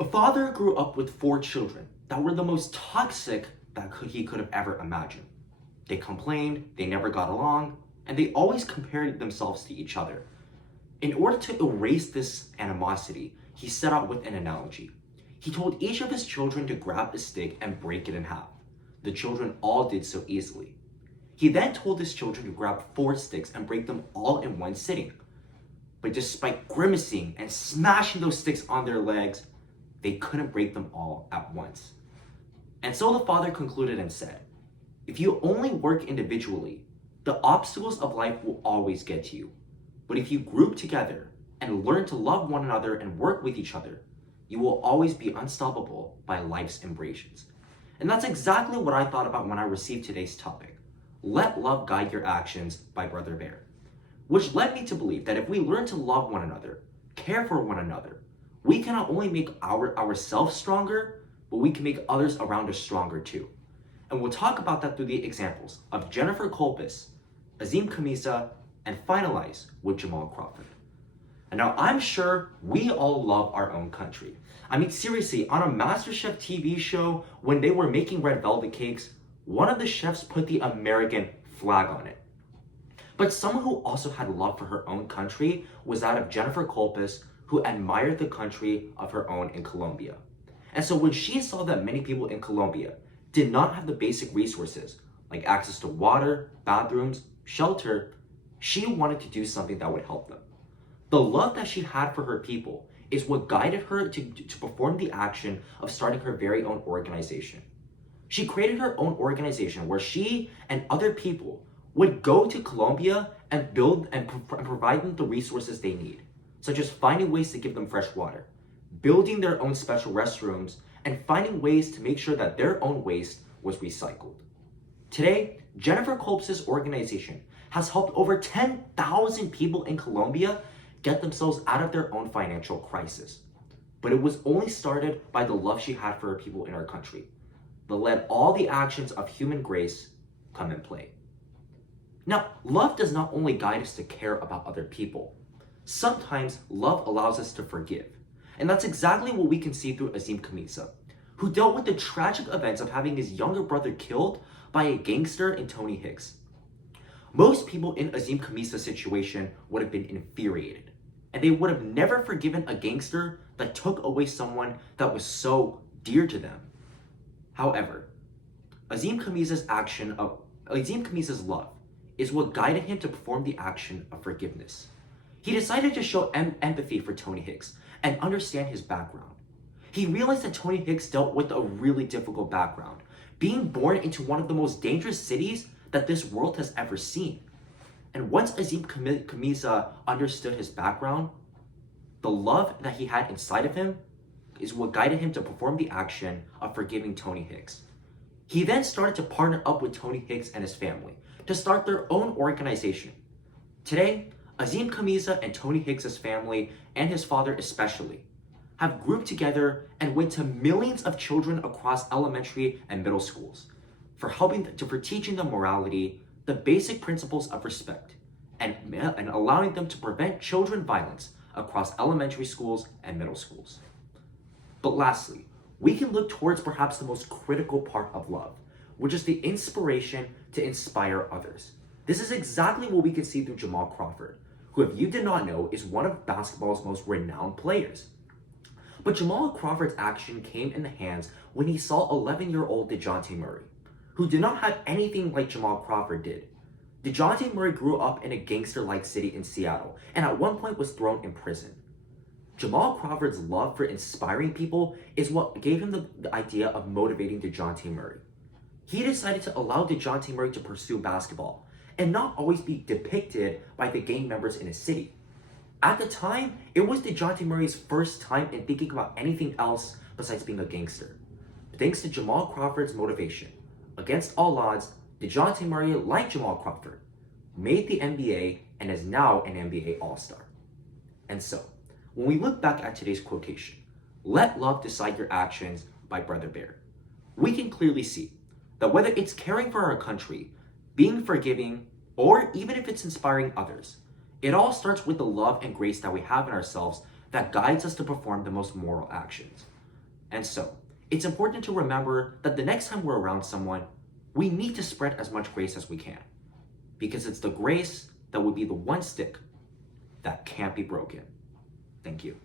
A father grew up with 4 children that were the most toxic that he could have ever imagined. They complained, they never got along, and they always compared themselves to each other. In order to erase this animosity, he set out with an analogy. He told each of his children to grab a stick and break it in half. The children all did so easily. He then told his children to grab 4 sticks and break them all in one sitting. But despite grimacing and smashing those sticks on their legs, they couldn't break them all at once. And so the father concluded and said, if you only work individually, the obstacles of life will always get to you. But if you group together and learn to love one another and work with each other, you will always be unstoppable by life's embraces. And that's exactly what I thought about when I received today's topic, Let Love Guide Your Actions by Brother Bear, which led me to believe that if we learn to love one another, care for one another, we can not only make ourselves stronger, but we can make others around us stronger too. And we'll talk about that through the examples of Jennifer Kolpis, Azim Khamisa, and finalize with Jamal Crawford. And now I'm sure we all love our own country. I mean, seriously, on a MasterChef TV show, when they were making red velvet cakes, one of the chefs put the American flag on it. But someone who also had love for her own country was that of Jennifer Kolpis, who admired the country of her own in Colombia. And so when she saw that many people in Colombia did not have the basic resources, like access to water, bathrooms, shelter, she wanted to do something that would help them. The love that she had for her people is what guided her to perform the action of starting her very own organization. She created her own organization where she and other people would go to Colombia and build and provide them the resources they need, such as finding ways to give them fresh water, building their own special restrooms, and finding ways to make sure that their own waste was recycled. Today, Jennifer Kolpis' organization has helped over 10,000 people in Colombia get themselves out of their own financial crisis. But it was only started by the love she had for her people in our country that let all the actions of human grace come in play. Now, love does not only guide us to care about other people. Sometimes love allows us to forgive. And that's exactly what we can see through Azim Khamisa, who dealt with the tragic events of having his younger brother killed by a gangster in Tony Hicks. Most people in Azim Khamisa's situation would have been infuriated, and they would have never forgiven a gangster that took away someone that was so dear to them. However, Azim Khamisa's love is what guided him to perform the action of forgiveness. He decided to show empathy for Tony Hicks and understand his background. He realized that Tony Hicks dealt with a really difficult background, being born into one of the most dangerous cities that this world has ever seen. And once Azim Khamisa understood his background, the love that he had inside of him is what guided him to perform the action of forgiving Tony Hicks. He then started to partner up with Tony Hicks and his family to start their own organization. Today, Azim Khamisa and Tony Hicks' family, and his father especially, have grouped together and went to millions of children across elementary and middle schools for teaching them morality, the basic principles of respect, and allowing them to prevent children violence across elementary schools and middle schools. But lastly, we can look towards perhaps the most critical part of love, which is the inspiration to inspire others. This is exactly what we can see through Jamal Crawford, who, if you did not know, is one of basketball's most renowned players. But Jamal Crawford's action came in the hands when he saw 11-year-old DeJounte Murray, who did not have anything like Jamal Crawford did. DeJounte Murray grew up in a gangster-like city in Seattle, and at one point was thrown in prison. Jamal Crawford's love for inspiring people is what gave him the idea of motivating DeJounte Murray. He decided to allow DeJounte Murray to pursue basketball and not always be depicted by the gang members in his city. At the time, it was DeJounte Murray's first time in thinking about anything else besides being a gangster. Thanks to Jamal Crawford's motivation, against all odds, DeJounte Murray, like Jamal Crawford, made the NBA and is now an NBA All-Star. And so, when we look back at today's quotation, "Let love decide your actions" by Brother Bear, we can clearly see that whether it's caring for our country, being forgiving, or even if it's inspiring others, it all starts with the love and grace that we have in ourselves that guides us to perform the most moral actions. And so, it's important to remember that the next time we're around someone, we need to spread as much grace as we can, because it's the grace that will be the one stick that can't be broken. Thank you.